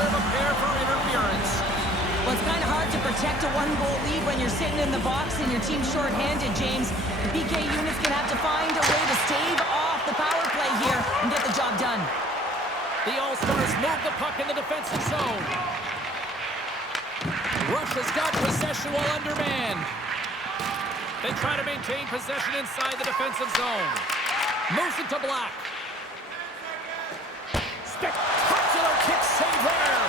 serve a pair for interference. Well, it's kind of hard to protect a one-goal lead when you're sitting in the box and your team's short-handed, James. The PK unit's going to have to find a way to stave off the power play here and get the job done. The All-Stars move the puck in the defensive zone. Russia's got possession while undermanned. They try to maintain possession inside the defensive zone. Moves it to Black. Spectacular kick save there.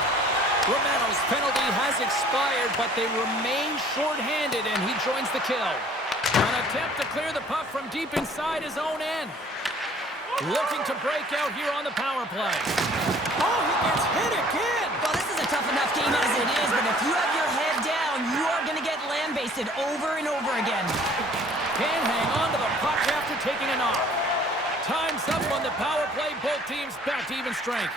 Romano's penalty has expired, but they remain short-handed, and he joins the kill. An attempt to clear the puck from deep inside his own end. Looking to break out here on the power play. Oh, he gets hit again. Well, this is a tough enough game as it is, but if you have your head down, you are going to get land-basted over and over again. Can hang on to the puck after taking a knock. Time's up on the power play. Both teams back to even strength.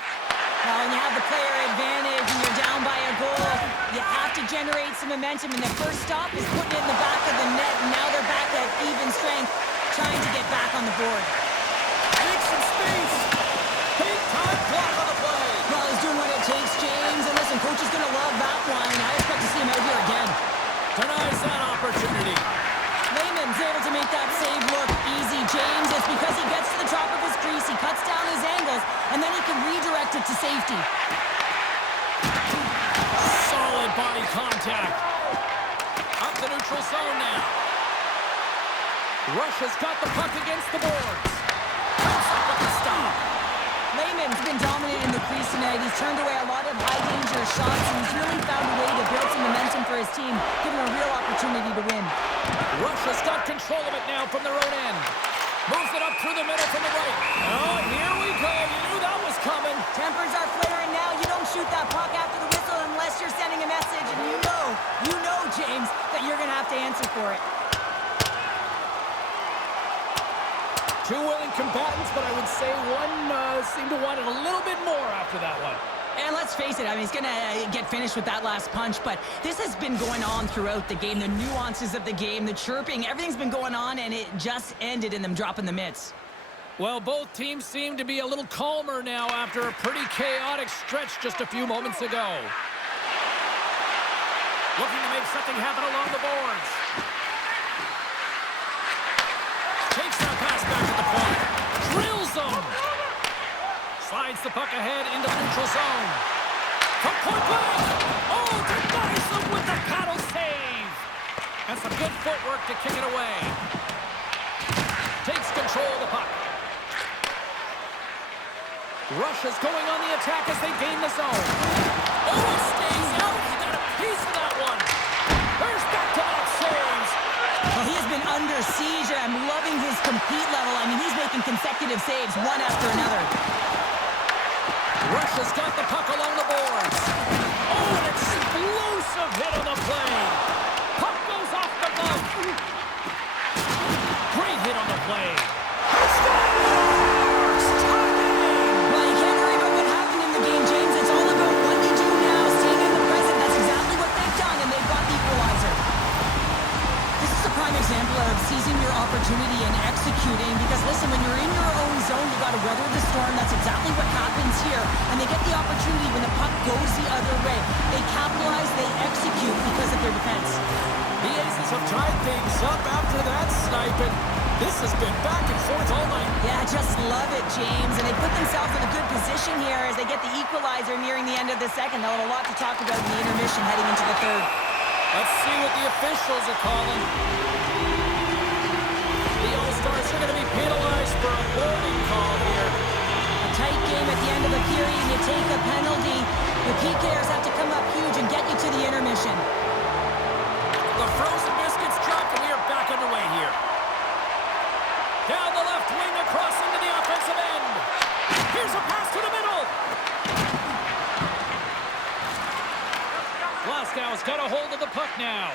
Now, when you have the player advantage and you're down by a goal, you have to generate some momentum, and the first stop is putting it in the back of the net, and now they're back at even strength, trying to get back on the board. Takes some space. Big time block on the play. Well, he's doing what it takes, James, and listen, coach is going to love that one. I expect to see him out here again. Denies that opportunity. Lehman's able to make that save look easy, James. It's because he gets to the top of his crease, he cuts down his angles, and then he can redirect it to safety. Solid body contact. Up the neutral zone now. Russia's got the puck against the boards. Comes up with the stop. Lehman's been dominating the crease tonight. He's turned away a lot of high-danger shots, and he's really found a way to build some momentum for his team, giving a real opportunity to win. Russia's got control of it now from their own end. Moves it up through the middle from the right. Oh, here we go. You knew that was coming. Tempers are flaring now. You don't shoot that puck after the whistle unless you're sending a message, and you know, James, that you're going to have to answer for it. Two willing combatants, but I would say one seemed to want it a little bit more after that one. And let's face it, I mean, he's going to get finished with that last punch, but this has been going on throughout the game. The nuances of the game, the chirping, everything's been going on, and it just ended in them dropping the mitts. Well, both teams seem to be a little calmer now after a pretty chaotic stretch just a few moments ago. Looking to make something happen along the boards. Takes that pass back at the point. Drills them. Slides the puck ahead into the neutral zone. From point blank. Oh, denies them with the paddle save. And some good footwork to kick it away. Takes control of the puck. Russia's going on the attack as they gain the zone. Oh, it stays out. He got a piece of that one. There's back-to-back saves. Well, he has been under siege, and I'm loving his compete level. I mean, he's making consecutive saves, one after another. Russia's got the puck along the boards. Oh, an explosive hit on the play. Puck goes off the glove. Great hit on the play. Well, you can't worry about what happened in the game, James. It's all about what you do now, staying in the present. That's exactly what they've done, and they've got the equalizer. This is a prime example of seizing your opportunity and executing, because listen, when you're in your own zone, you got to weather the storm. That's exactly what happens here, and they get the opportunity when the puck goes the other way. They capitalize, they execute because of their defense. The Aces have tied things up after that sniping. This has been back and forth all night. Yeah, just love it, James, and they put themselves in a good position here as they get the equalizer nearing the end of the second. They'll have a lot to talk about in the intermission heading into the third. Let's see what the officials are calling. The All-Stars are going to be penalized for a holding call here. A tight game at the end of the period, you take a penalty. The PKers have to come up huge and get you to the intermission. The frozen biscuits drop, and we are back underway here. Down the left wing, across into the offensive end. Here's a pass to the middle. Glasgow's got a hold of the puck now.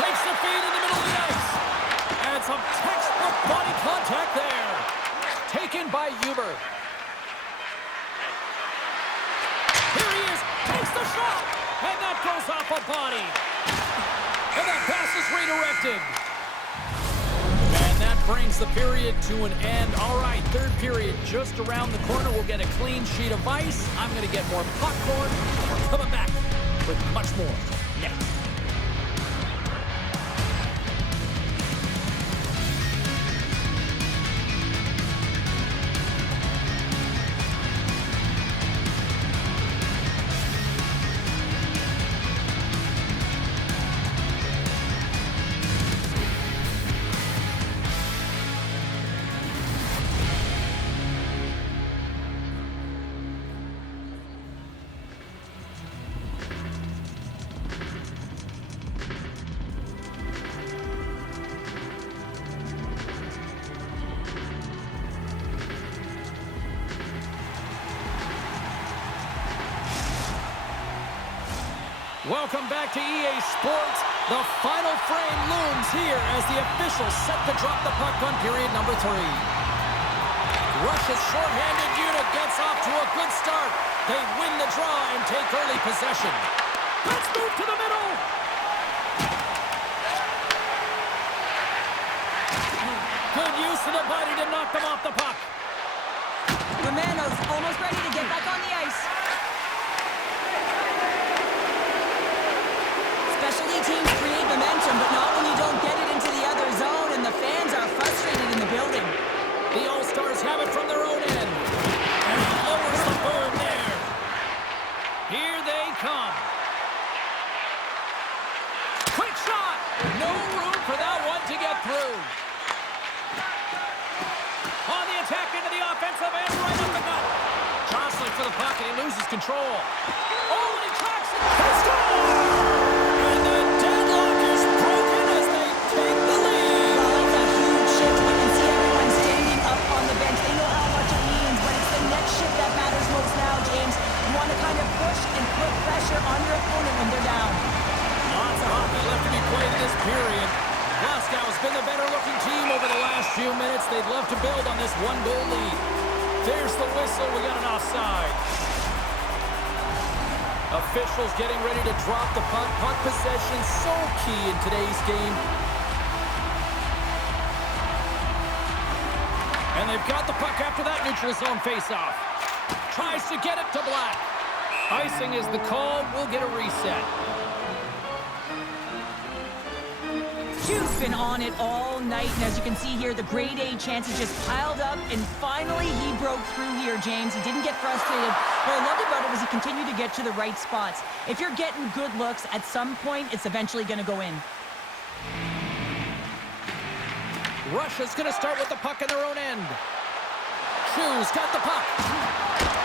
Takes the feed in the middle of the ice. And some textbook body contact there. Taken by Huber. Here he is. Takes the shot. And that goes off a body. And that pass is redirected. And that brings the period to an end. All right, third period just around the corner. We'll get a clean sheet of ice. I'm going to get more popcorn. We're coming back with much more next. Welcome back to EA Sports. The final frame looms here as the officials set to drop the puck on period number 3. Russia's shorthanded unit gets off to a good start. They win the draw and take early possession. Let's move to the middle. Good use of the body to knock them off the puck. Romano's almost ready to get back on the ice. Specialty teams create momentum, but not when you don't get it into the other zone, and the fans are frustrated in the building. The All-Stars have it from their own end. And he lowers the burn there. Here they come. Quick shot! No room for that one to get through. On the attack into the offensive end, right up the gut. Jostling for the puck, and he loses control. Oh, and he tracks it. They score! And the deadlock is broken as they take the lead. Well, it's a huge shift. You can see everyone standing up on the bench. They know how much it means, but it's the next shift that matters most now, James. You want to kind of push and put pressure on your opponent when they're down. Lots of hockey left to be played in this period. Glasgow has been the better-looking team over the last few minutes. They'd love to build on this one-goal lead. There's the whistle. We got an offside. Officials getting ready to drop the puck. Puck possession so key in today's game. And they've got the puck after that neutral zone faceoff. Tries to get it to Black. Icing is the call. We'll get a reset. Hugh's been on it all night, and as you can see here, the grade A chances just piled up, and finally he broke through here, James. He didn't get frustrated. What I loved about it was he continued to get to the right spots. If you're getting good looks, at some point, it's eventually going to go in. Russia's going to start with the puck in their own end. Hughes got the puck.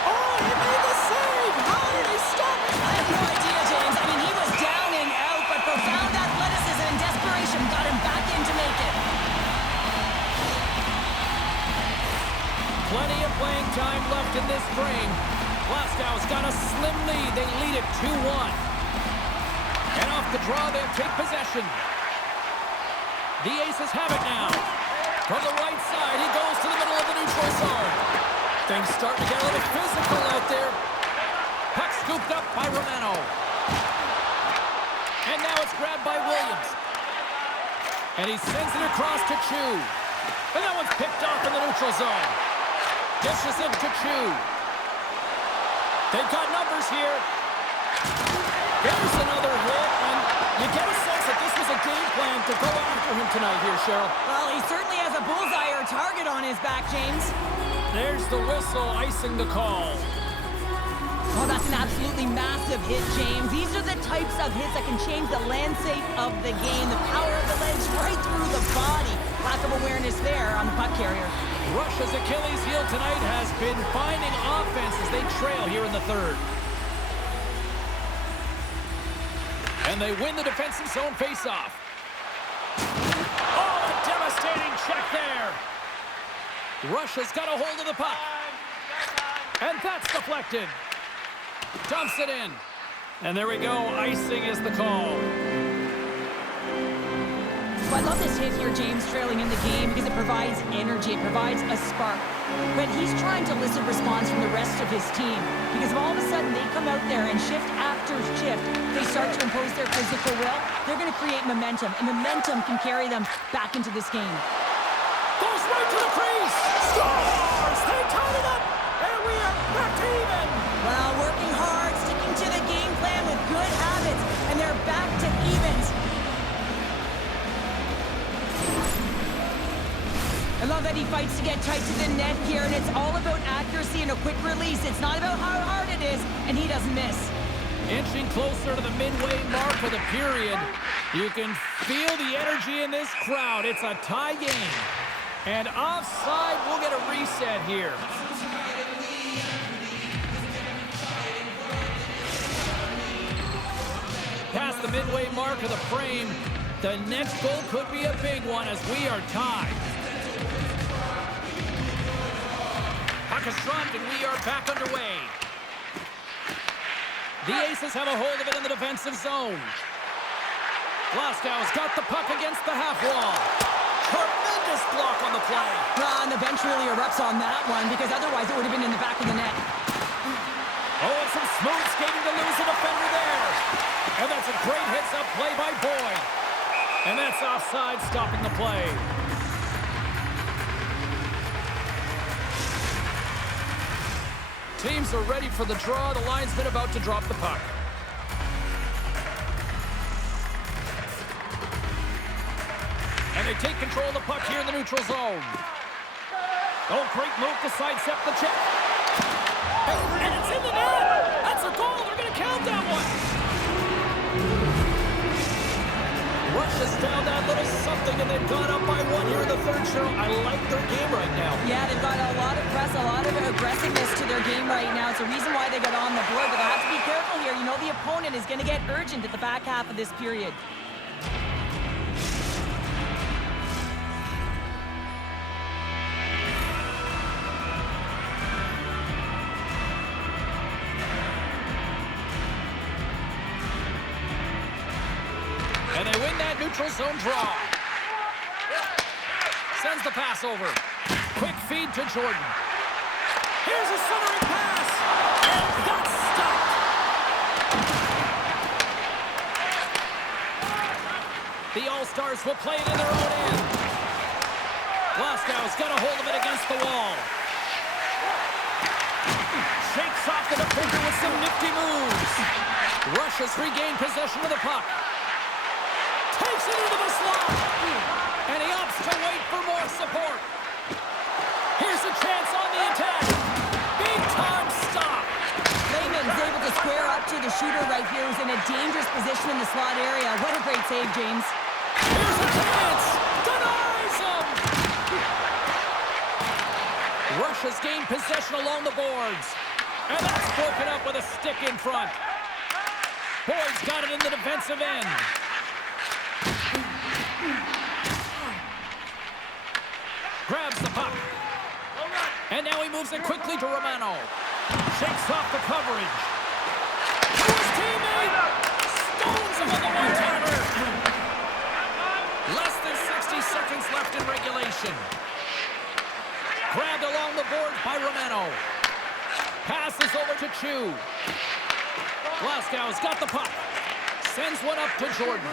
Oh, he made the save! How did he stop it? I have no idea, James. I mean, he was down and out, but profound athleticism and desperation got him back in to make it. Plenty of playing time left in this frame. Glasgow's got a slim lead. They lead it 2-1. And off the draw, they'll take possession. The Aces have it now. From the right side, he goes to the middle of the neutral zone. Things starting to get a little physical out there. Puck scooped up by Romano. And now it's grabbed by Williams. And he sends it across to Chu. And that one's picked off in the neutral zone. Dishes it to Chu. They've got numbers here. There's another hit, and you get a sense that this was a game plan to go after him tonight here, Cheryl. Well, he certainly has a bullseye or a target on his back, James. There's the whistle, icing the call. Oh, that's an absolutely massive hit, James. These are the types of hits that can change the landscape of the game. The power of the legs right through the body. Lack of awareness there on the puck carrier. Russia's Achilles heel tonight has been finding offense as they trail here in the third. And they win the defensive zone faceoff. Oh, a devastating check there. Russia's got a hold of the puck. And that's deflected. Dumps it in. And there we go. Icing is the call. Well, I love this hit here, James, trailing in the game because it provides energy. It provides a spark. But he's trying to elicit response from the rest of his team because if all of a sudden they come out there and shift after shift, they start to impose their physical will, they're going to create momentum, and momentum can carry them back into this game. right to the crease. Scores! They tied it up, and we are back to even. Well, working hard, sticking to the game plan with good habits, and they're back to evens. I love that he fights to get tight to the net here, and it's all about accuracy and a quick release. It's not about how hard it is, and he doesn't miss. Inching closer to the midway mark of the period. You can feel the energy in this crowd. It's a tie game. And offside, we'll get a reset here. Past the midway mark of the frame, the next goal could be a big one as we are tied. Puck is dropped and we are back underway. The Aces have a hold of it in the defensive zone. Glasgow's got the puck against the half wall. Tremendous block on the play. And the bench really erupts on that one, because otherwise it would have been in the back of the net. Oh, and some smooth skating to lose a defender there. And that's a great hits-up play by Boyd. And that's offside, stopping the play. Teams are ready for the draw. The linesman about to drop the puck. And they take control of the puck here in the neutral zone. Oh, great move to sidestep the check. And it's in the net. That's a goal. They're going to count that one. Russia's found that little something, and they've gone up by one here in the third show. I like their game right now. Yeah, they've got a lot of press, a lot of aggressiveness to their game right now. It's a reason why they got on the board, but they have to be careful here. You know the opponent is going to get urgent at the back half of this period. And they win that neutral zone draw. Sends the pass over. Quick feed to Jordan. Here's a centering pass. And that's stopped. The All-Stars will play it in their own end. Glasgow's got a hold of it against the wall. Shakes off the defender with some nifty moves. Russia's regained possession of the puck. Takes it into the slot. And he opts to wait for more support. Here's a chance on the attack. Big time stop. Lehman's able to square up to the shooter right here, who's in a dangerous position in the slot area. What a great save, James. Here's a chance. Denies him. Russia's gained possession along the boards. And that's broken up with a stick in front. Boyd's got it in the defensive end. Grabs the puck. And now he moves it quickly to Romano. Shakes off the coverage. To his teammate. Stones him on the one-timer. Less than 60 seconds left in regulation. Grabbed along the boards by Romano. Passes over to Chu. Glasgow's got the puck. Sends one up to Jordan.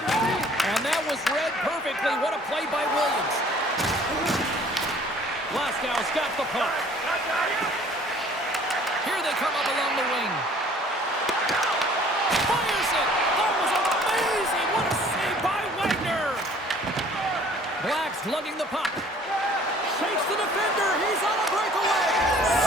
And that was read perfectly. What a play by Williams. Glasgow's got the puck. Here they come up along the wing. Fires it. That was amazing. What a save by Wagner. Black's lugging the puck. Shakes the defender. He's on a breakaway.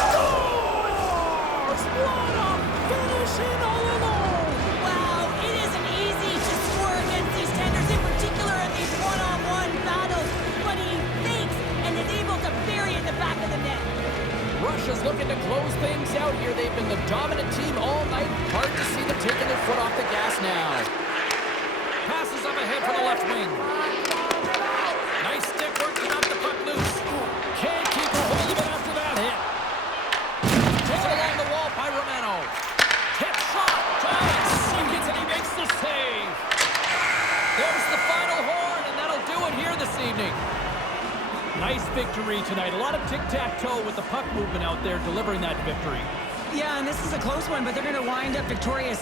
Scores! What a finish in all alone. Wow, it isn't easy to score against these tenders, in particular in these one-on-one battles, but he fakes and is able to bury it in the back of the net. Russia's looking to close things out here. They've been the dominant team all night. Hard to see them taking their foot off the gas now. Passes up ahead for the left wing. Nice stick work to knock the puck loose. Can't keep a hold of it after that hit. Taken along the wall by Romano. Tip shot. Giants seconds and he makes the save. There's the final horn, and that'll do it here this evening. Nice victory tonight. A lot of tic-tac-toe with the puck movement out there delivering that victory. Yeah, and this is a close one, but they're going to wind up victorious.